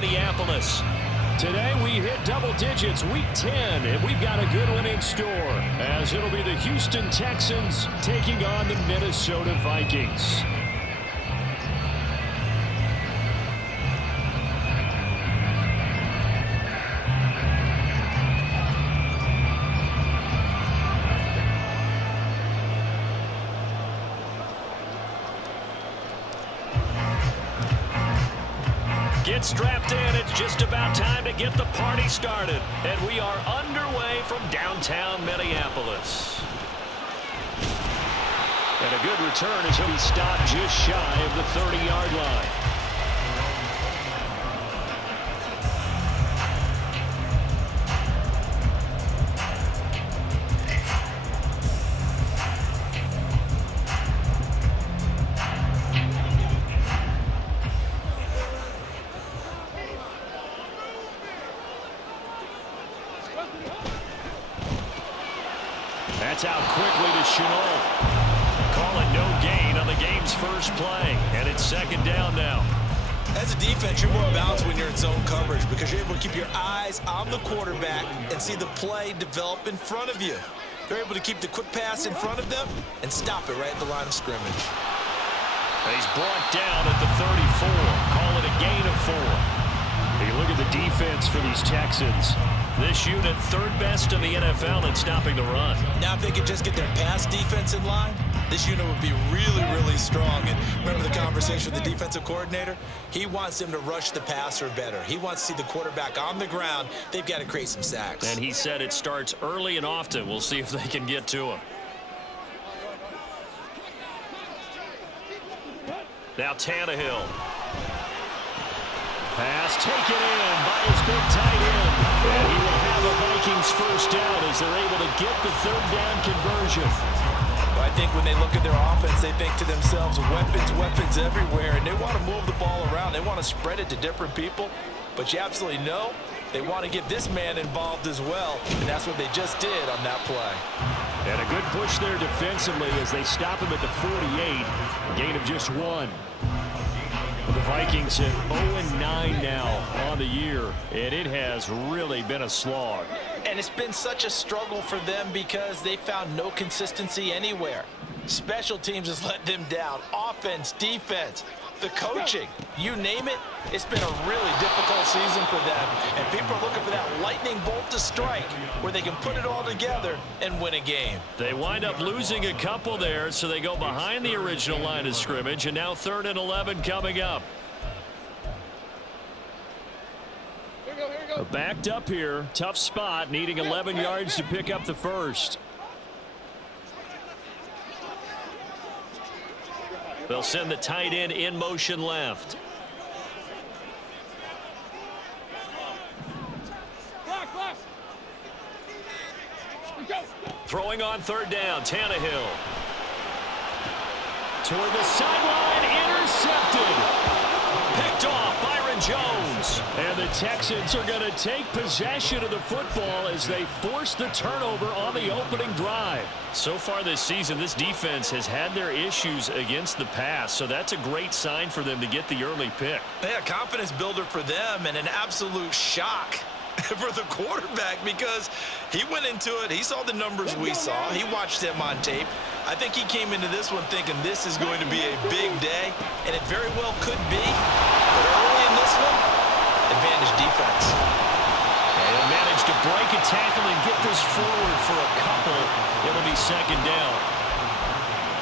Minneapolis. Today we hit double digits, week 10, and we've got a good one in store, as it'll be the Houston Texans taking on the Minnesota Vikings. Get strapped in. It's just about time to get the party started. And we are underway from downtown Minneapolis. And a good return as he'll be stopped just shy of the 30-yard line. That's out quickly to Chenault. Call it no gain on the game's first play. And it's second down now. As a defense, you're more balanced when you're in zone coverage because you're able to keep your eyes on the quarterback and see the play develop in front of you. They're able to keep the quick pass in front of them and stop it right at the line of scrimmage. He's brought down at the 34. Call it a gain of 4. You look at the defense for these Texans. This unit third best in the NFL in stopping the run. Now if they could just get their pass defense in line, this unit would be really, really strong. And remember the conversation with the defensive coordinator? He wants them to rush the passer better. He wants to see the quarterback on the ground. They've got to create some sacks. And he said it starts early and often. We'll see if they can get to him. Now Tannehill. Pass taken in by his big tight end. And he will have a Vikings first down as they're able to get the third down conversion. Well, I think when they look at their offense, they think to themselves, weapons everywhere, and they want to move the ball around. They want to spread it to different people. But you absolutely know they want to get this man involved as well, and that's what they just did on that play. And a good push there defensively as they stop him at the 48. Gain of just 1. The Vikings at 0-9 now on the year, and it has really been a slog. And it's been such a struggle for them because they found no consistency anywhere. Special teams has let them down. Offense, defense, the coaching, you name it, it's been a really difficult season for them. And people are looking for that lightning bolt to strike where they can put it all together and win a game. They wind up losing a couple there, so they go behind the original line of scrimmage, and now 3rd and 11 coming up. Backed up here, tough spot, needing 11 yards to pick up the first. They'll send the tight end in motion left. Throwing on 3rd down, Tannehill. Toward the sideline, intercepted. Picked off, Byron Jones. And the Texans are going to take possession of the football as they force the turnover on the opening drive. So far this season, this defense has had their issues against the pass, so that's a great sign for them to get the early pick. Yeah, confidence builder for them and an absolute shock for the quarterback because he went into it. He saw the numbers we saw. He watched them on tape. I think he came into this one thinking this is going to be a big day, and it very well could be. But early in this one, advantage defense. And managed to break a tackle and get this forward for a couple. It'll be second down.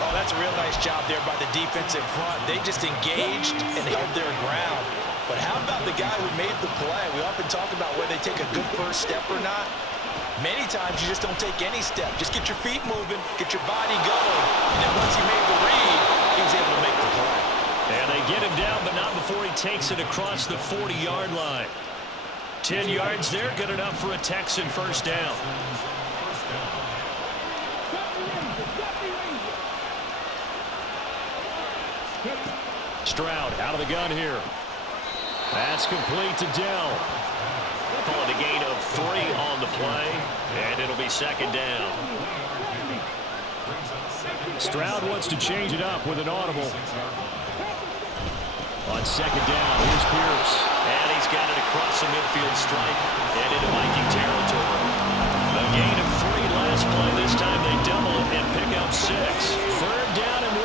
Oh, that's a real nice job there by the defense in front. They just engaged and held their ground. But how about the guy who made the play? We often talk about whether they take a good first step or not. Many times you just don't take any step. Just get your feet moving, get your body going. And then once he made the read, he was able to make the play. And they get him down, but not before he takes it across the 40-yard line. 10 yards there, good enough for a Texan first down. Stroud out of the gun here. That's complete to Dell. Call it a gain of 3 on the play, and it'll be second down. Stroud wants to change it up with an audible. On second down, here's Pierce. And he's got it across the midfield stripe and into Viking territory. A gain of 3 last play. This time they double it and pick up 6. Third down and 1.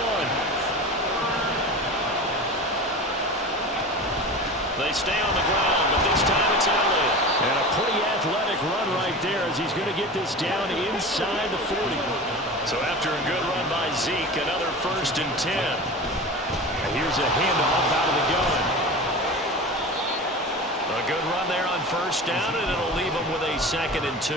They stay on the ground, but this time it's Elliott. And a pretty athletic run right there as he's going to get this down inside the 40. So after a good run by Zeke, another 1st and 10. And here's a handoff out of the gun. A good run there on 1st down, and it'll leave them with a 2nd and 2.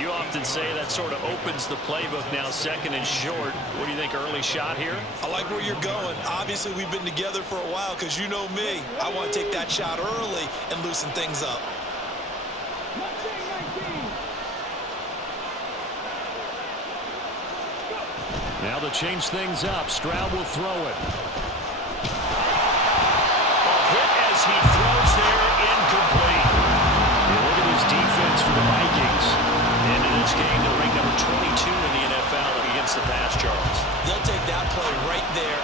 You often say that sort of opens the playbook now, 2nd and short. What do you think, early shot here? I like where you're going. Obviously, we've been together for a while because you know me. I want to take that shot early and loosen things up. Now to change things up, Stroud will throw it. A hit as he throws there, incomplete. Look at this defense for the Vikings. Into this game, they're ranked number 22 in the NFL against the pass, Charles. They'll take that play right there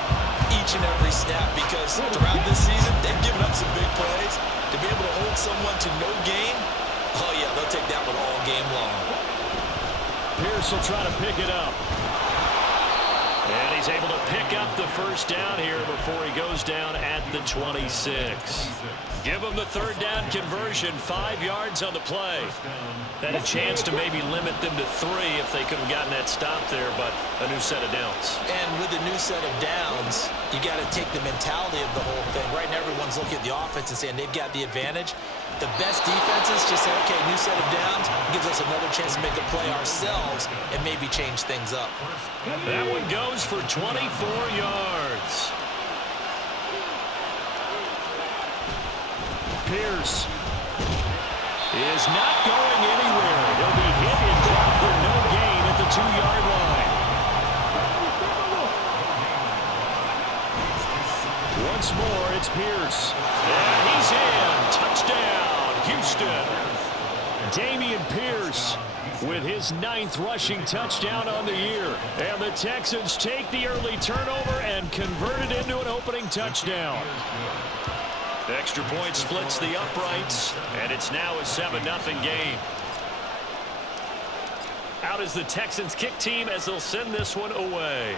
each and every snap because throughout this season, they've given up some big plays. To be able to hold someone to no gain, oh yeah, they'll take that one all game long. Pierce will try to pick it up. And he's able to pick up the 1st down here before he goes down at the 26. Give him the 3rd down conversion, 5 yards on the play. Had a chance to maybe limit them to 3 if they could have gotten that stop there, but a new set of downs. And with a new set of downs, you got to take the mentality of the whole thing. Right now, everyone's looking at the offense and saying they've got the advantage. The best defenses just say, okay, new set of downs gives us another chance to make a play ourselves and maybe change things up. That one goes for 24 yards. Pierce is not going anywhere. He'll be hit and dropped for no gain at the 2-yard line. Once more, it's Pierce. And he's in. Touchdown, Houston. Dameon Pierce with his 9th rushing touchdown on the year. And the Texans take the early turnover and convert it into an opening touchdown. The extra point splits the uprights, and it's now a 7-0 game. Out is the Texans kick team as they'll send this one away.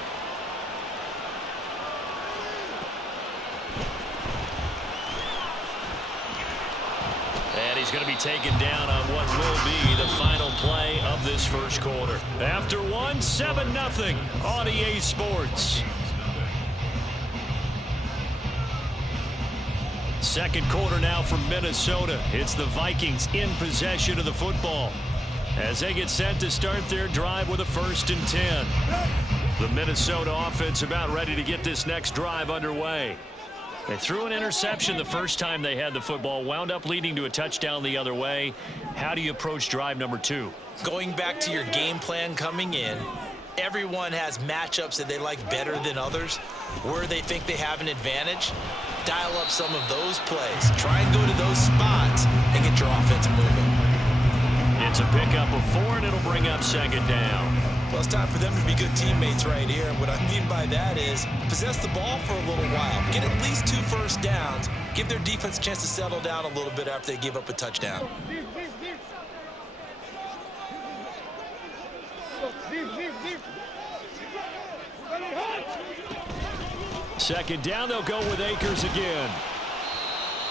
And he's going to be taken down on what will be the final play of this 1st quarter. After 7-0 on EA Sports. 2nd quarter now from Minnesota. It's the Vikings in possession of the football as they get set to start their drive with a 1st and 10. The Minnesota offense about ready to get this next drive underway. They threw an interception the first time they had the football, wound up leading to a touchdown the other way. How do you approach drive number 2? Going back to your game plan coming in, everyone has matchups that they like better than others, where they think they have an advantage. Dial up some of those plays. Try and go to those spots and get your offense moving. It's a pickup of 4, and it'll bring up 2nd down. Well, it's time for them to be good teammates right here. And what I mean by that is possess the ball for a little while. Get at least 2 first downs. Give their defense a chance to settle down a little bit after they give up a touchdown. Second down, they'll go with Akers again.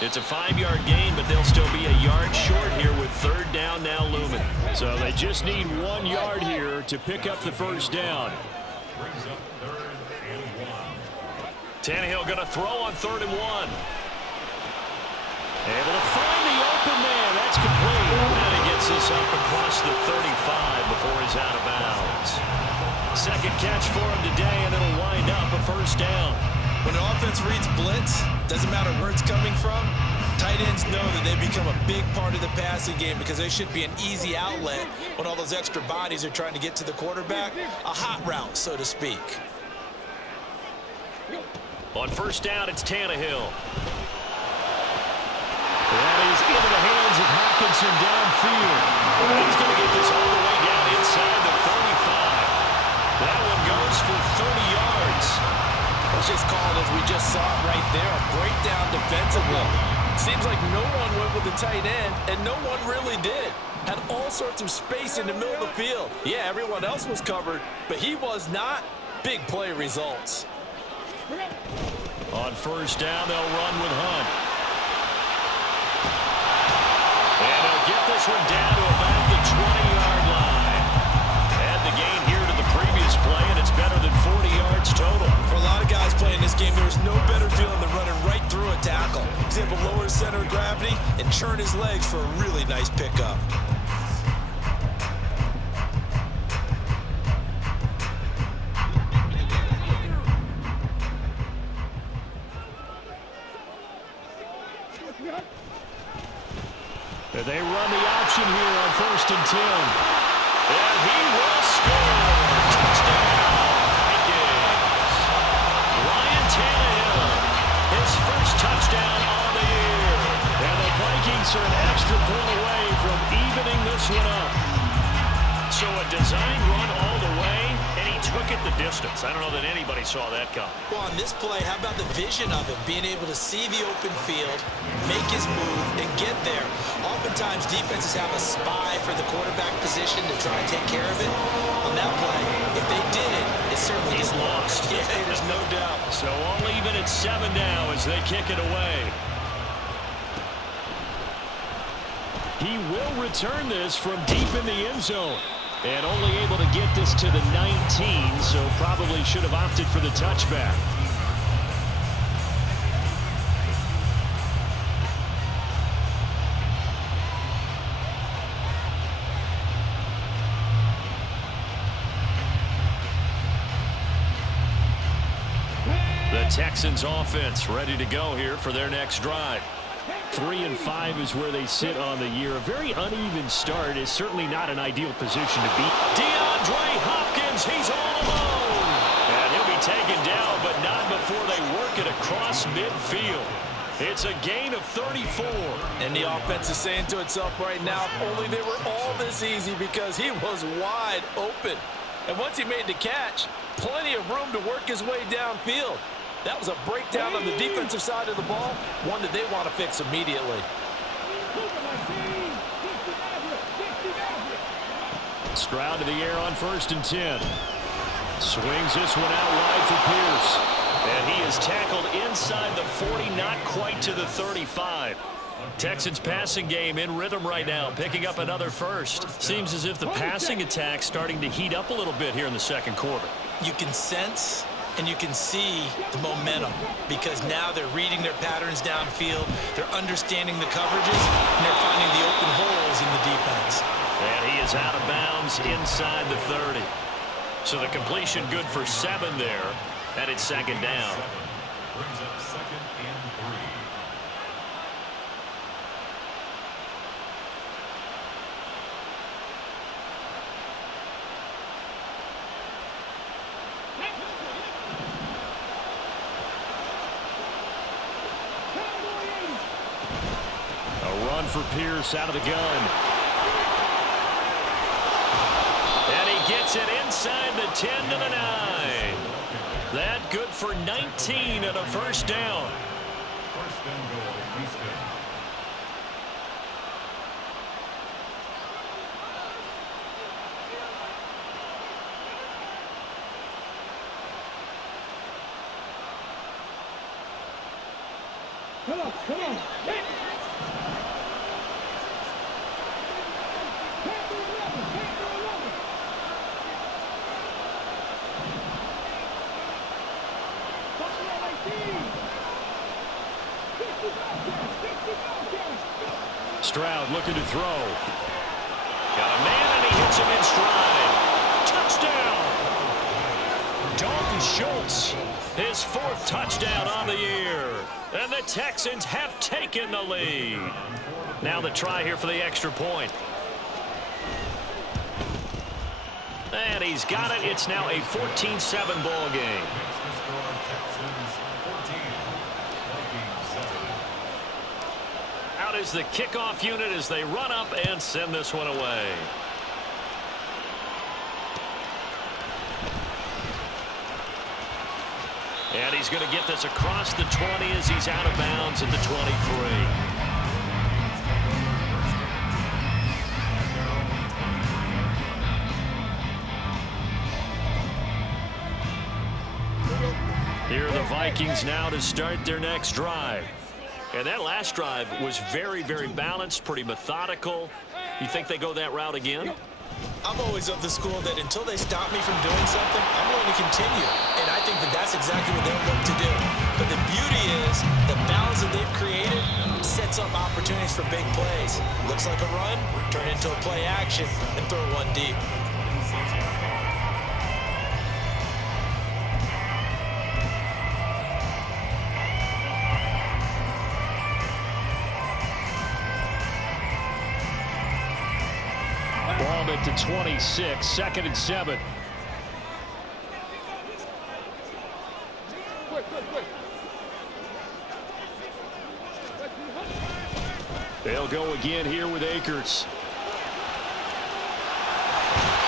It's a 5-yard gain, but they'll still be a yard short here with 3rd down now looming. So they just need 1 yard here to pick up the 1st down. Tannehill going to throw on 3rd and 1. Able to find the open man. That's complete. And he gets this up across the 35 before he's out of bounds. 2nd catch for him today, and it'll wind up a 1st down. When an offense reads blitz, doesn't matter where it's coming from, tight ends know that they become a big part of the passing game because they should be an easy outlet when all those extra bodies are trying to get to the quarterback. A hot route, so to speak. On 1st down, it's Tannehill. That is into the hands of Hockenson downfield. He's going to get this all the way down inside the 35. That one goes for 30 yards. Let's just call it as we just saw it right there, a breakdown defensively. Seems like no one went with the tight end, and no one really did. Had all sorts of space in the middle of the field. Yeah, everyone else was covered, but he was not. Big play results. On first down, they'll run with Hunt. And they'll get this one down to about the 20-yard line. Add the gain here to the previous play, and it's better than 40 yards total. For a lot of guys playing this game, there's no better feeling than running right through a tackle. He's able to lower his center of gravity and churn his legs for a really nice pickup. They run the option here on 1st and 10. And he will score. Touchdown, Vikings. Ryan Tannehill, his first touchdown on the year. And the Vikings are an extra point away from evening this one up. So a design run all the way, and he took it the distance. I don't know that anybody saw that come. Well, on this play, how about the vision of him? Being able to see the open field, make his move, and get there. Oftentimes, defenses have a spy for the quarterback position to try and take care of it. On that play, if they did it, it certainly He's didn't work. lost. Yeah, there's no doubt. So all even at 7 now as they kick it away. He will return this from deep in the end zone. And only able to get this to the 19, so probably should have opted for the touchback. The Texans offense ready to go here for their next drive. 3-5 is where they sit on the year. A very uneven start is certainly not an ideal position to be. DeAndre Hopkins, he's all alone. And he'll be taken down, but not before they work it across midfield. It's a gain of 34. And the offense is saying to itself right now, if only they were all this easy, because he was wide open. And once he made the catch, plenty of room to work his way downfield. That was a breakdown on the defensive side of the ball, one that they want to fix immediately. Stroud to the air on 1st and 10. Swings this one out wide for Pierce. And he is tackled inside the 40, not quite to the 35. Texans passing game in rhythm right now, picking up another first. Seems as if the passing attack's starting to heat up a little bit here in the second quarter. You can sense and you can see the momentum, because now they're reading their patterns downfield, they're understanding the coverages, and they're finding the open holes in the defense. And he is out of bounds inside the 30. So the completion good for 7 there, and it's 2nd down. Brings up 2nd and 3. For Pierce out of the gun. And he gets it inside the 10 to the 9. That good for 19 and a first down. 1st and goal, Houston. Come on. Stroud looking to throw. Got a man, and he hits him in stride. Touchdown! Dalton Schultz, his 4th touchdown on the year. And the Texans have taken the lead. Now the try here for the extra point. And he's got it. It's now a 14-7 ball game. Out is the kickoff unit as they run up and send this one away. And he's going to get this across the 20 as he's out of bounds at the 23. Here are the Vikings now to start their next drive. And that last drive was very, very balanced, pretty methodical. You think they go that route again? I'm always of the school that until they stop me from doing something, I'm going to continue. And I think that that's exactly what they'll look to do. But the beauty is the balance that they've created sets up opportunities for big plays. Looks like a run, turn into a play action, and throw one deep. Ball at the 26, 2nd and 7. They'll go again here with Akers.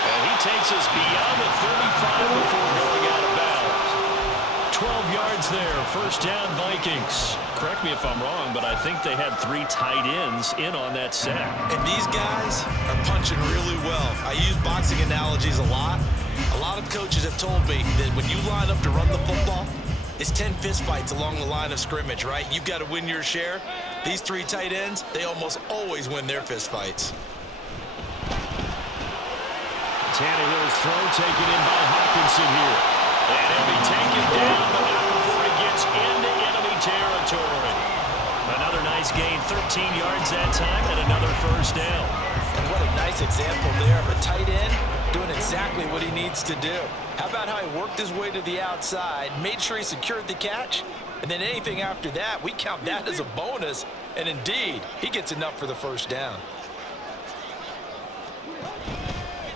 And he takes us beyond the 35 before going out of bounds. 12 yards there, 1st down Vikings. Correct me if I'm wrong, but I think they had 3 tight ends in on that sack. And these guys are punching really well. I use boxing analogies a lot. A lot of coaches have told me that when you line up to run the football, it's 10 fistfights along the line of scrimmage, right? You've got to win your share. These 3 tight ends, they almost always win their fistfights. Tannehill's throw taken in by Hawkinson here. And he'll be taken down, but not before he gets into enemy territory. Another nice gain, 13 yards that time, and another 1st down. And what a nice example there of a tight end doing exactly what he needs to do. How about how he worked his way to the outside, made sure he secured the catch, and then anything after that, we count that as a bonus. And indeed, he gets enough for the 1st down.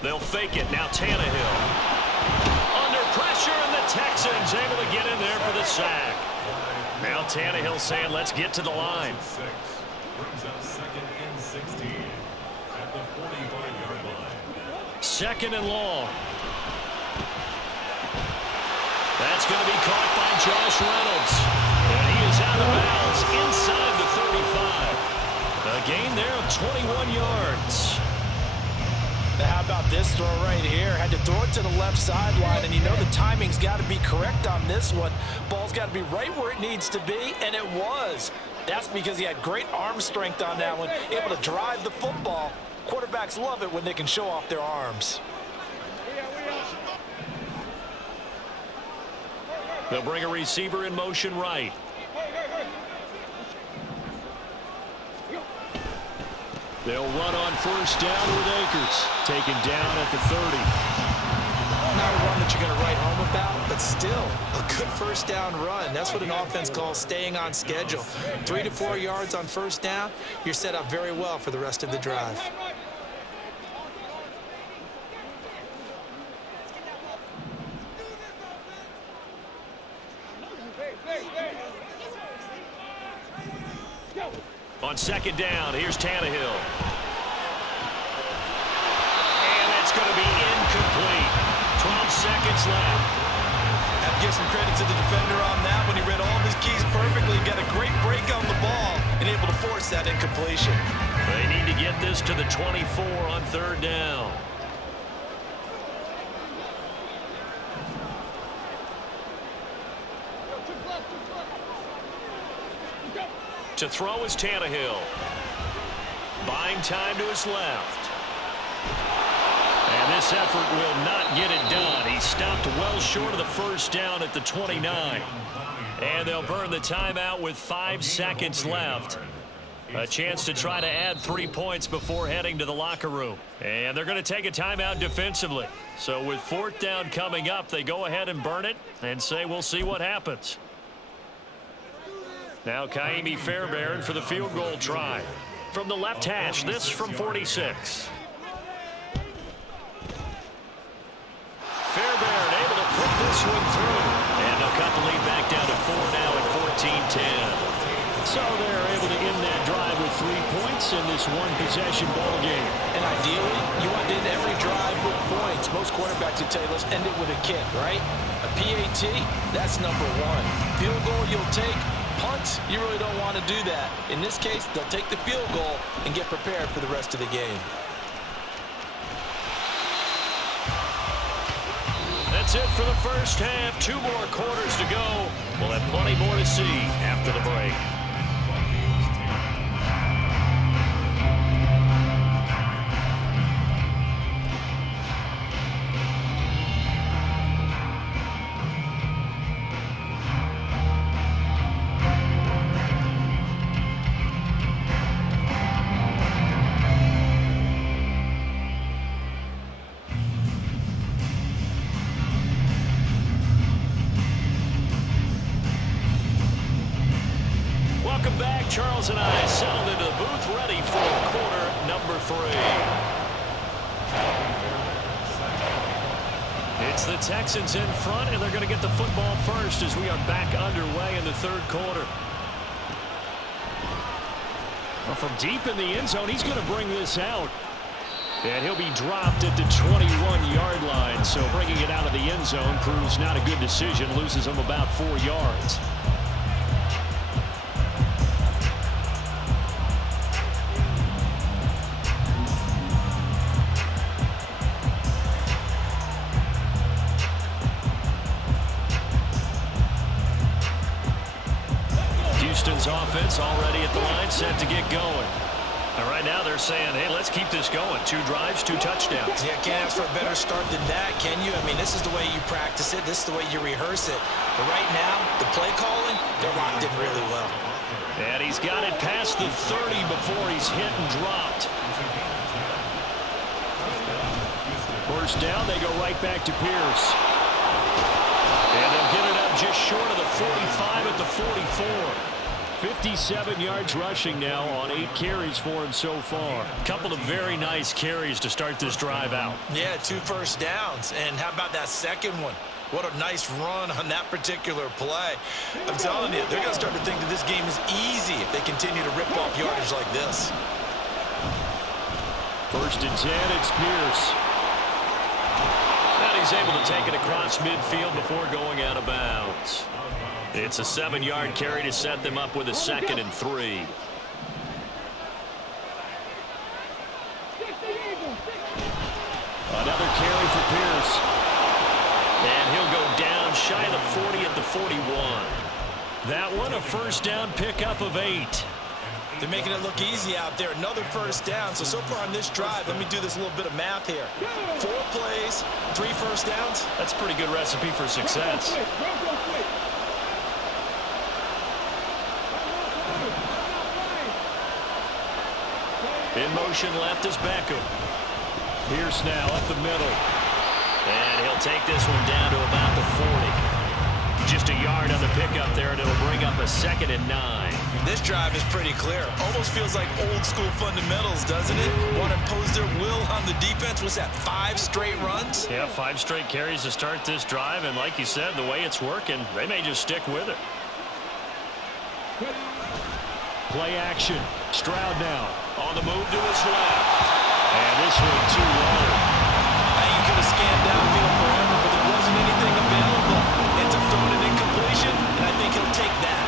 They'll fake it. Now Tannehill. Under pressure, and the Texans able to get in there for the sack. Now Tannehill saying, let's get to the line. Brings up 2nd and 16 at the 45-yard line. 2nd and long. That's going to be caught by Josh Reynolds. And he is out of bounds inside the 35. A gain there of 21 yards. Now how about this throw right here? Had to throw it to the left sideline, and you know the timing's got to be correct on this one. Ball's got to be right where it needs to be, and it was. That's because he had great arm strength on that one, able to drive the football. Quarterbacks love it when they can show off their arms. They'll bring a receiver in motion right. They'll run on 1st down with Akers. Taken down at the 30. Not a run that you're going to write home about, but still a good 1st down run. That's what an offense calls staying on schedule. 3 to 4 yards on 1st down, you're set up very well for the rest of the drive. On 2nd down, here's Tannehill. And that's going to be incomplete. 12 seconds left. Have to give some credit to the defender on that when he read all of his keys perfectly. Got a great break on the ball and able to force that incompletion. They need to get this to the 24 on 3rd down. To throw is Tannehill. Buying time to his left. And this effort will not get it done. He stopped well short of the 1st down at the 29. And they'll burn the timeout with 5 seconds left. A chance to try to add 3 points before heading to the locker room. And they're going to take a timeout defensively. So with 4th down coming up, they go ahead and burn it and say we'll see what happens. Now Kaimi Fairbairn for the field goal try. From the left hash, this from 46. Fairbairn able to put this one through. And they'll cut the lead back down to 4 now at 14-10. So they're able to end that drive with 3 points. points in this one-possession ball game. And ideally, you want to end every drive with points. Most quarterbacks would tell you, let's end it with a kick, right? A PAT, that's number one. Field goal you'll take. Punts, you really don't want to do that. In this case, they'll take the field goal and get prepared for the rest of the game. That's it for the first half. 2 more quarters to go. We'll have plenty more to see after the break. Welcome back. Charles and I settled into the booth, ready for quarter number 3. It's the Texans in front, and they're going to get the football first as we are back underway in the third quarter. Well, from deep in the end zone, he's going to bring this out. And he'll be dropped at the 21-yard line, so bringing it out of the end zone proves not a good decision, loses him about 4 yards. Houston's offense already at the line, set to get going. And right now they're saying, hey, let's keep this going. 2 drives, 2 touchdowns. Yeah, can't ask for a better start than that, can you? I mean, this is the way you practice it. This is the way you rehearse it. But right now, the play calling, they're locked in really well. And he's got it past the 30 before he's hit and dropped. First down, they go right back to Pierce. And they'll get it up just short of the 45 at the 44. 57 yards rushing now on 8 carries for him so far. A couple of very nice carries to start this drive out. Yeah, 2 first downs. And how about that second one? What a nice run on that particular play. I'm telling you, they're going to start to think that this game is easy if they continue to rip off yardage like this. First and 10, it's Pierce. And he's able to take it across midfield before going out of bounds. It's a 7-yard carry to set them up with a 2nd and 3. Another carry for Pierce. And he'll go down shy of the 40 at the 41. That one a first down pickup of 8. They're making it look easy out there. Another first down. So far on this drive, let me do this little bit of math here. 4 plays, 3 first downs. That's a pretty good recipe for success. In motion left is Beckham. Pierce now up the middle. And he'll take this one down to about the 40. Just a yard on the pickup there, and it'll bring up a 2nd and 9. This drive is pretty clear. Almost feels like old school fundamentals, doesn't it? Want to impose their will on the defense. What's that, 5 straight runs? Yeah, 5 straight carries to start this drive, and like you said, the way it's working, they may just stick with it. Play action. Stroud now. On the move to his left. And this one too low. You could have scanned downfield forever, but there wasn't anything available. Ends up throwing an incompletion, and I think he'll take that.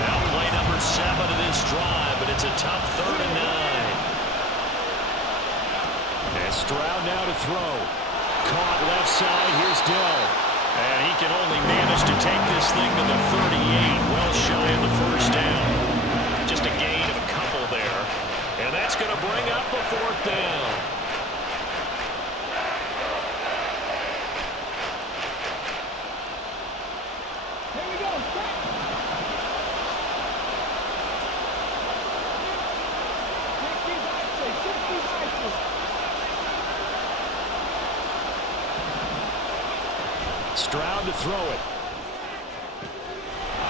Now play number 7 of this drive, but it's a tough 3rd and 9. And Stroud now to throw. Caught left side. Here's Dell. And he can only manage to take this thing to the 38, well shy of the first down. Just a gain of a couple there. And that's going to bring up a 4th down. Here we go. Stroud to throw it.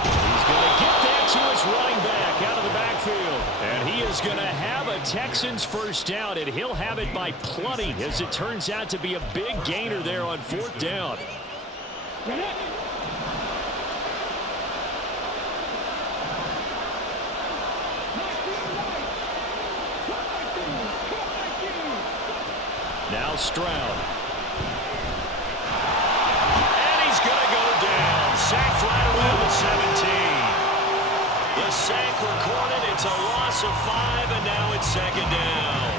He's going to get that to his running back out of the backfield. And he is going to have a Texans first down, and he'll have it by plenty as it turns out to be a big gainer there on 4th down. now Stroud. And he's going to go down. Sacked right around the 17. The sack recorded. It's a loss of 5, and now it's second down.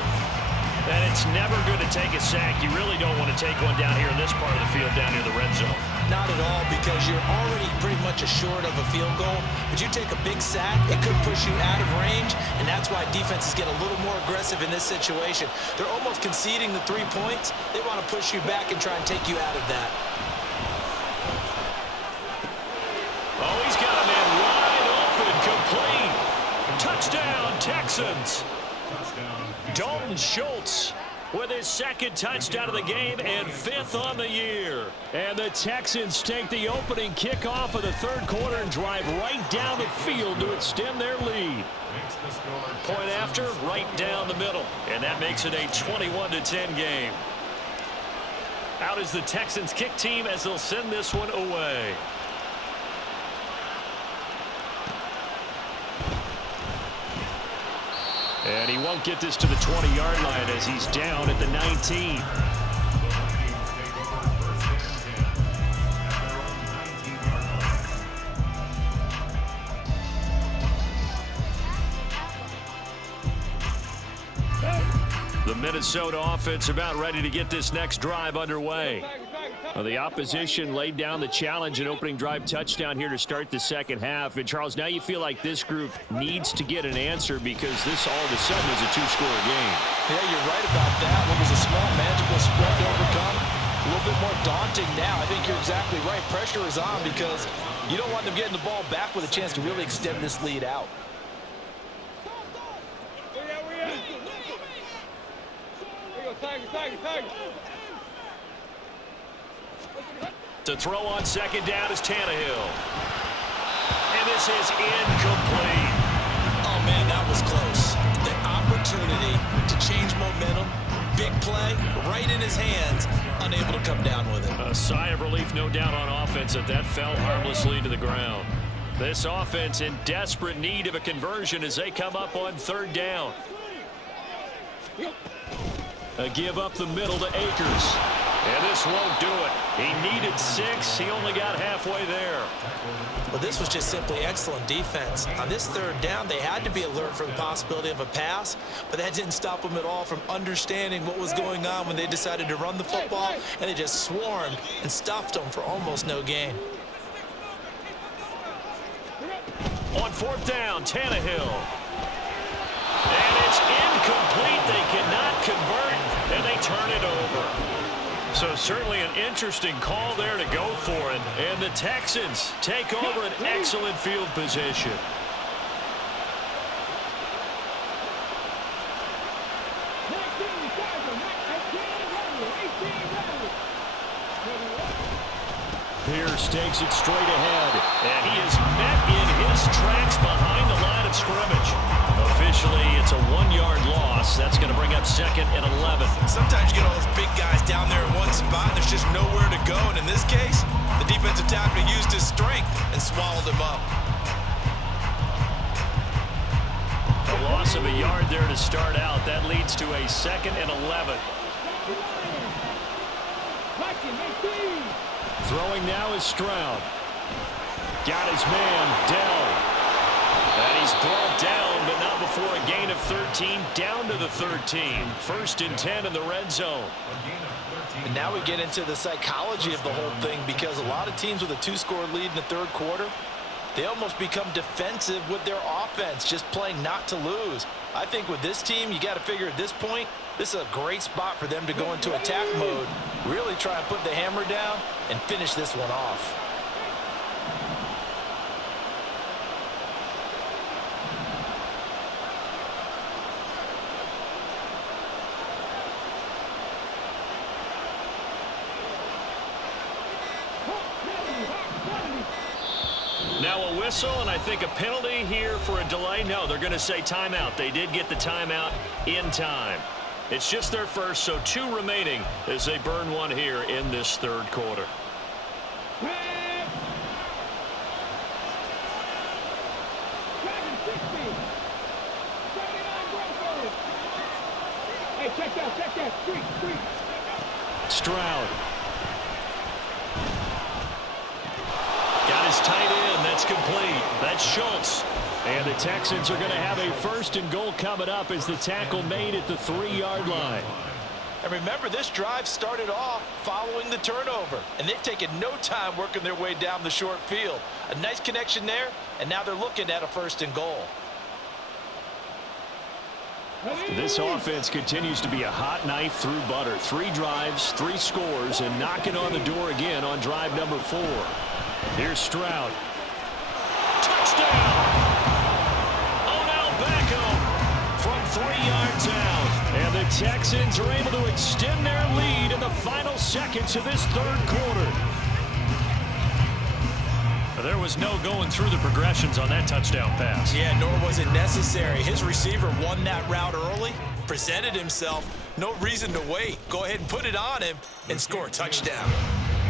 And it's never good to take a sack. You really don't want to take one down here in this part of the field, down near the red zone. Not at all, because you're already pretty much assured of a field goal. But you take a big sack, it could push you out of range, and that's why defenses get a little more aggressive in this situation. They're almost conceding the 3 points. They want to push you back and try and take you out of that. Oh, he's got a man wide open, complete. Touchdown, Texans. Dalton Schultz with his second touchdown of the game and 5th on the year. And the Texans take the opening kickoff of the third quarter and drive right down the field to extend their lead. Point after, right down the middle. And that makes it a 21-10 game. Out is the Texans kick team as they'll send this one away. And he won't get this to the 20-yard line as he's down at the 19. The Minnesota offense about ready to get this next drive underway. Well, the opposition laid down the challenge and opening drive touchdown here to start the second half. And, Charles, now you feel like this group needs to get an answer because this all of a sudden is a two-score game. Yeah, you're right about that. What was a small, manageable spread to overcome, a little bit more daunting now. I think you're exactly right. Pressure is on because you don't want them getting the ball back with a chance to really extend this lead out. To throw on second down is Tannehill. And this is incomplete. Oh, man, that was close. The opportunity to change momentum, big play, right in his hands, unable to come down with it. A sigh of relief, no doubt, on offense that fell harmlessly to the ground. This offense in desperate need of a conversion as they come up on third down. A give up the middle to Akers. And this won't do it. He needed 6. He only got halfway there. Well, this was just simply excellent defense. On this third down, they had to be alert for the possibility of a pass, but that didn't stop them at all from understanding what was going on when they decided to run the football, and they just swarmed and stuffed them for almost no gain. On fourth down, Tannehill. And it's incomplete. They cannot convert, and they turn it over. So certainly an interesting call there to go for it. And the Texans take over an excellent field position. Pierce takes it straight ahead. And he is met in his tracks behind the line of scrimmage. Officially, it's a 1-yard loss. That's going to bring up second and 11. Sometimes you get all those big guys down there in one spot, and there's just nowhere to go. And in this case, the defensive tackle used his strength and swallowed him up. A loss of a yard there to start out. That leads to a second and 11. Throwing now is Stroud. Got his man, Dell. And he's brought down, but not before a gain of 13, down to the 13. First and 10 in the red zone. And now we get into the psychology of the whole thing, because a lot of teams with a 2-score lead in the third quarter, they almost become defensive with their offense, just playing not to lose. I think with this team, you got to figure at this point, this is a great spot for them to go into attack mode, really try and put the hammer down and finish this one off. Now a whistle, and I think a penalty here for a delay. No, they're going to say timeout. They did get the timeout in time. It's just their first, so 2 remaining as they burn one here in this third quarter. Hey, check that, street. Stroud. Got his tight end. That's complete. That's Schultz. And the Texans are going to have a 1st and goal coming up as the tackle made at the 3-yard line. And remember, this drive started off following the turnover, and they've taken no time working their way down the short field. A nice connection there, and now they're looking at a 1st and goal. This offense continues to be a hot knife through butter. 3 drives, 3 scores, and knocking on the door again on drive number 4. Here's Stroud. Touchdown! From 3 yards out. And the Texans are able to extend their lead in the final seconds of this 3rd quarter. There was no going through the progressions on that touchdown pass. Yeah, nor was it necessary. His receiver won that route early, presented himself. No reason to wait. Go ahead and put it on him and score a touchdown.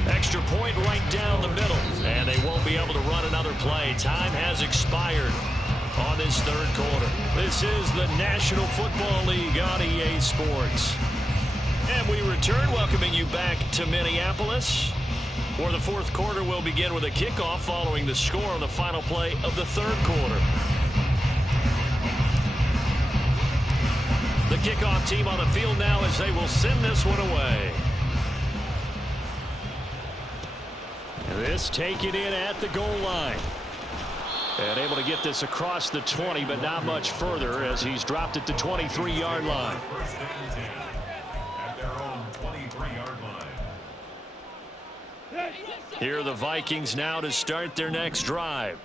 Extra point right down the middle. And they won't be able to run another play. Time has expired on this 3rd quarter. This is the National Football League on EA Sports. And we return, welcoming you back to Minneapolis, where the 4th quarter will begin with a kickoff following the score on the final play of the 3rd quarter. The kickoff team on the field now as they will send this one away. This taken in at the goal line. And able to get this across the 20, but not much further as he's dropped at the 23-yard line. 1st and 10 at their own 23-yard line. Here are the Vikings now to start their next drive.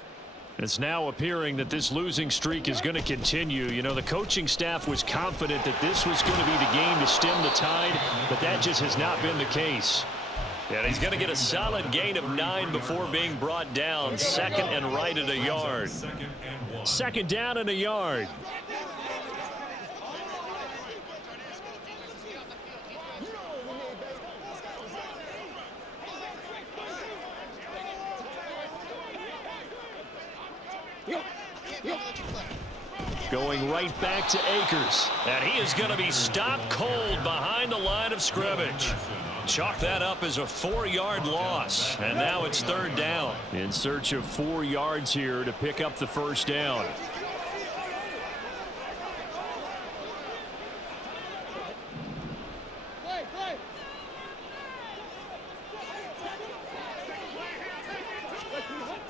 It's now appearing that this losing streak is going to continue. You know, the coaching staff was confident that this was going to be the game to stem the tide, but that just has not been the case. And he's going to get a solid gain of 9 before being brought down. 2nd and right at a yard. 2nd down and a yard. Going right back to Akers. And he is going to be stopped cold behind the line of scrimmage. Chalk that up as a 4-yard loss. And now it's 3rd down. In search of 4 yards here to pick up the 1st down.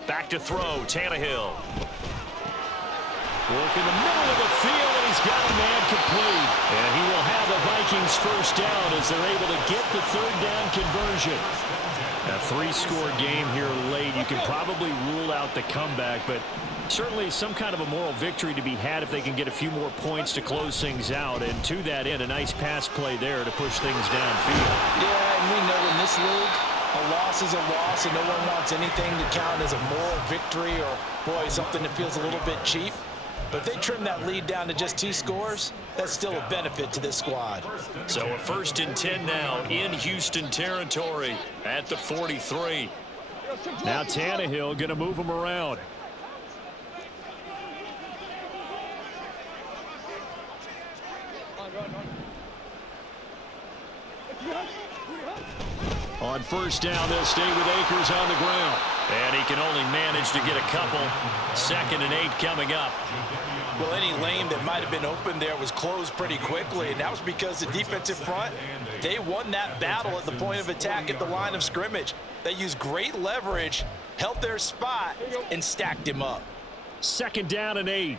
Back to throw, Tannehill. Work in the middle of the field, and he's got a man complete. And he will have the Vikings 1st down as they're able to get the 3rd down conversion. A 3-score game here late. You can probably rule out the comeback, but certainly some kind of a moral victory to be had if they can get a few more points to close things out. And to that end, a nice pass play there to push things downfield. Yeah, and we know in this league, a loss is a loss, and no one wants anything to count as a moral victory or, boy, something that feels a little bit cheap. But if they trim that lead down to just 2 scores, that's still a benefit to this squad. So a 1st and 10 now in Houston territory at the 43. Now Tannehill going to move him around. On 1st down, they'll stay with Akers on the ground. And he can only manage to get a couple. 2nd and 8 coming up. Well, any lane that might have been open there was closed pretty quickly, and that was because the defensive front, they won that battle at the point of attack at the line of scrimmage. They used great leverage, held their spot, and stacked him up. 2nd down and 8.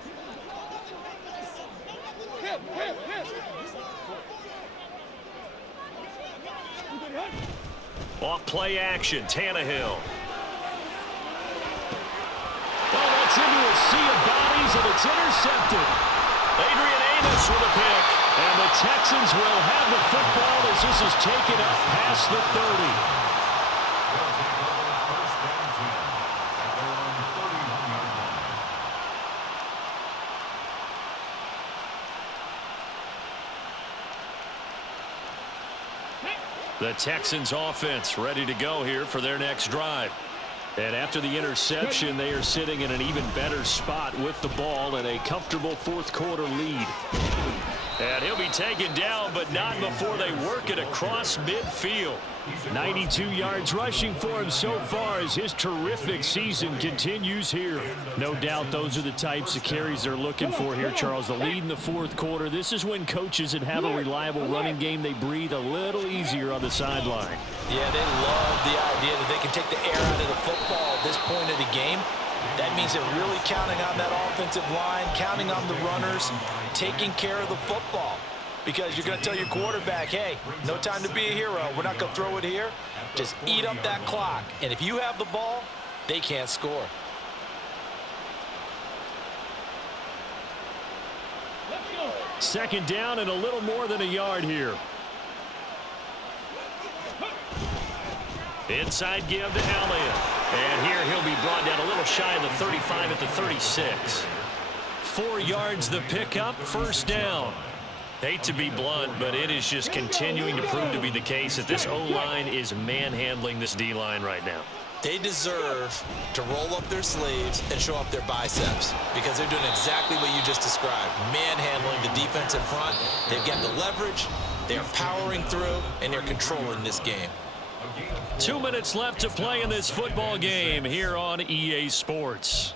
Off play action, Tannehill. Oh, that's into a sea of bodies, and it's intercepted. Adrian Amos with a pick. And the Texans will have the football as this is taken up past the 30. The Texans offense ready to go here for their next drive. And after the interception, they are sitting in an even better spot with the ball and a comfortable 4th quarter lead. And he'll be taken down, but not before they work it across midfield. 92 yards rushing for him so far as his terrific season continues here. No doubt those are the types of carries they're looking for here, Charles. The lead in the fourth quarter. This is when coaches that have a reliable running game, they breathe a little easier on the sideline. Yeah, they love the idea that they can take the air out of the football at this point of the game. That means they're really counting on that offensive line, counting on the runners, taking care of the football. Because you're going to tell your quarterback, hey, no time to be a hero. We're not going to throw it here. Just eat up that clock. And if you have the ball, they can't score. Second down and a little more than a yard here. Inside give to Elliott. And here he'll be brought down a little shy of the 35 at the 36. 4 yards the pickup, first down. Hate to be blunt, but it is just continuing to prove to be the case that this O-line is manhandling this D-line right now. They deserve to roll up their sleeves and show up their biceps because they're doing exactly what you just described, manhandling the defense in front. They've got the leverage, they're powering through, and they're controlling this game. 2 minutes left to play in this football game here on EA Sports.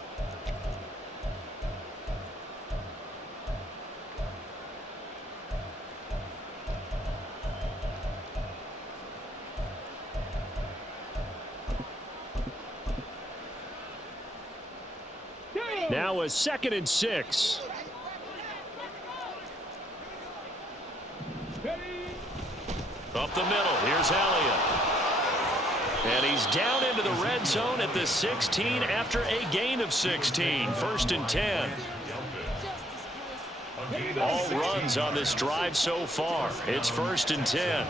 Now a 2nd and 6. Up the middle, here's Elliott. And he's down into the red zone at the 16 after a gain of 16. 1st and 10. All runs on this drive so far. It's 1st and 10.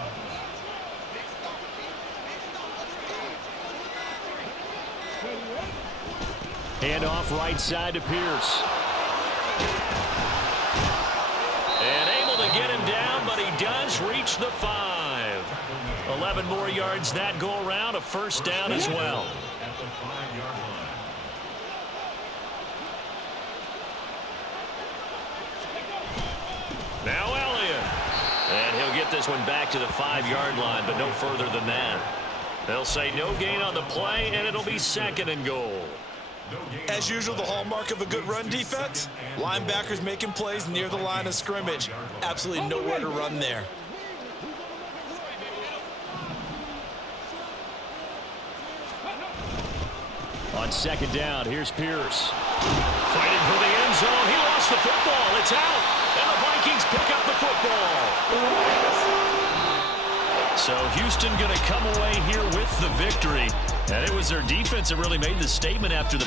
Hand off right side to Pierce. And able to get him down, but he does reach the 5. 11 more yards that go around, a first down as well. At the 5-yard line. Now Elliott. And he'll get this one back to the 5-yard line, but no further than that. They'll say no gain on the play, and it'll be 2nd and goal. As usual, the hallmark of a good run defense, linebackers making plays near the line of scrimmage. Absolutely nowhere to run there. On 2nd down, here's Pierce. Fighting for the end zone. He lost the football. It's out. And the Vikings pick up the football. So Houston going to come away here with the victory. And it was their defense that really made the statement after the